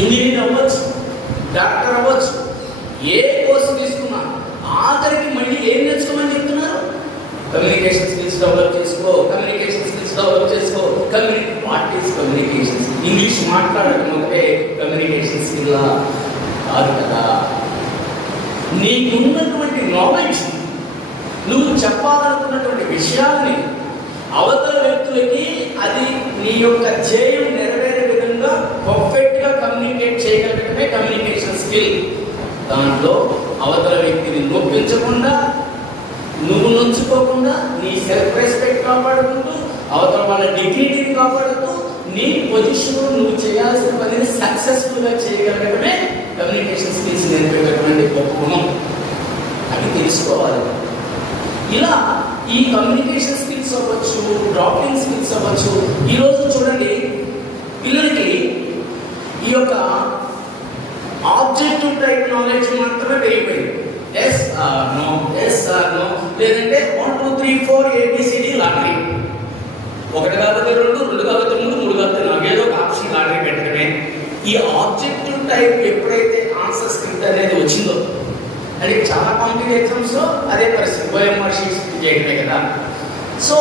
Engineer అవ్వచ్చు, doctor అవ్వచ్చు, ఏ course తీసుకున్నా ఆఖరికి మళ్ళీ ఏం నేర్చుకోమని చెప్తున్నారు? కమ్యూనికేషన్ స్కిల్స్ డెవలప్ చేసుకో, కమ్యూనికేషన్ స్కిల్స్ డెవలప్ చేసుకో. What is communication? ఇంగ్లీష్ మాట్లాడటం ఒకటే కమ్యూనికేషన్ స్కిల్ కాదు కదా. నీకున్నటువంటి నాలెడ్జ్, నువ్వు చెప్పాలనుకున్నటువంటి విషయాల్ని అవతల వ్యక్తులకి అది నీ యొక్క ధ్యేయం నెరవేరే విధంగా పర్ఫెక్ట్గా కమ్యూనికేట్ చేయగలగటమే కమ్యూనికేషన్ స్కిల్. దాంట్లో అవతల వ్యక్తిని నొప్పించకుండా, నువ్వు నొచ్చుకోకుండా, నీ సెల్ఫ్ రెస్పెక్ట్ కాపాడుకుంటూ, అవతల వాళ్ళ డిగ్నిటీని కాపాడుతూ, నీ పొజిషన్ నువ్వు చేయాల్సిన పనిని సక్సెస్ఫుల్గా చేయగలగటమే కమ్యూనికేషన్ స్కిల్స్ నేర్పేటటువంటి గొప్ప గుణం. అది తెలుసుకోవాలి. ఇలా ఈ కమ్యూనికేషన్ స్కిల్స్ అవ్వచ్చు, డ్రాపింగ్ స్కిల్స్ అవ్వచ్చు. ఈరోజు చూడండి, పిల్లలకి ఈ యొక్క ఆబ్జెక్టివ్ టైప్ నాలెడ్జ్ మాత్రమే పెరిగిపోయింది. Yes or no, yes or no, లేదంటే 1 2 3 4 ABCD లాటరీ. 1 కాకపోతే 2, 2 కాకపోతే 3, 3 కాకపోతే 4, ఏదో ఒక ఆప్షన్ లాటరీ పెట్టడమే. ఈ ఆబ్జెక్టివ్ టైప్ ఎప్పుడైతే ఆన్సర్ స్క్రిప్ట్ అనేది వచ్చిందో, అంటే చాలా కాంపిటేటివ్ ఎగ్జామ్స్లో అదే పరిస్థితి, ఓఎంఆర్ షీట్స్ చేయడమే కదా. సో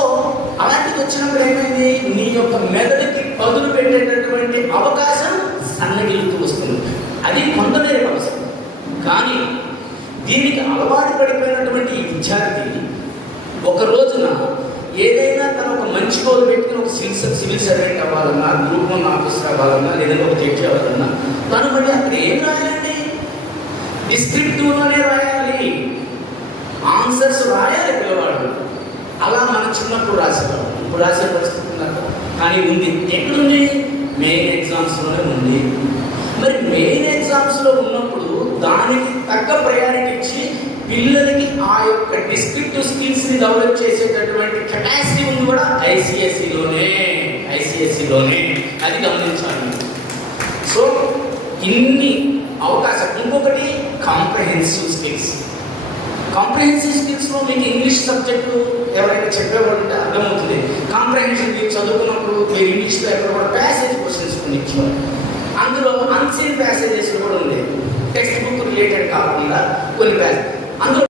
అలాంటిది వచ్చినప్పుడు ఏమైంది, నీ యొక్క మెదడుకి పదులు పెట్టేటటువంటి అవకాశం సన్నగిలుతూ వస్తుంది. అది కొంతమేరకు అవసరం. కానీ దీనికి అలవాటు పడిపోయినటువంటి ఈ విద్యార్థి ఒక రోజున ఏదైనా తన ఒక మంచి గోల్ పెట్టుకుని ఒక సివిల్ సర్వెంట్ అవ్వాలన్నా, గ్రూప్ 1 ఆఫీసర్ అవ్వాలన్నా, లేదంటే ఒక జడ్జి అవ్వాలన్నా, తను మళ్ళీ అక్కడ ఏం రాయాలండి? డిస్క్రిప్టివ్లోనే రాయాలి, ఆన్సర్స్ రాయాలి పిల్లవాడు. అలా మన చిన్నప్పుడు రాసేవాడు, ఇప్పుడు రాసే పరిస్థితి ఉన్నారు. కానీ ఉంది, ఎక్కడుంది? మెయిన్ ఎగ్జామ్స్లోనే ఉంది. మరి మెయిన్ ఎగ్జామ్స్లో ఉన్నప్పుడు దానికి తగ్గ ప్రయారిటీ ఇచ్చి పిల్లలకి ఆ యొక్క డిస్క్రిప్టివ్ స్కిల్స్ని డెవలప్ చేసేటటువంటి కెపాసిటీ ఉంది కూడా ఐసిఎస్సిలోనే. అది గమనించాలి. సో ఇన్ని అవకాశాలు. ఇంకొకటి కాంప్రహెన్సివ్ స్కిల్స్. కాంప్రహెన్సివ్ స్కిల్స్లో మీకు ఇంగ్లీష్ సబ్జెక్టు ఎవరైనా చెప్పేవాడు ఉంటే అర్థమవుతుంది. కాంప్రహెన్షన్ మీరు చదువుకున్నప్పుడు మీరు ఇంగ్లీష్లో ఎక్కడ కూడా ప్యాసేజ్ క్వశ్చన్స్ కొన్ని ఇచ్చేవారు. అందులో అన్సీన్ ప్యాసేజెస్ కూడా ఉండేవి, టెక్స్ట్ బుక్ రిలేటెడ్ కాకుండా కొన్ని ప్యాసేజ్. అందులో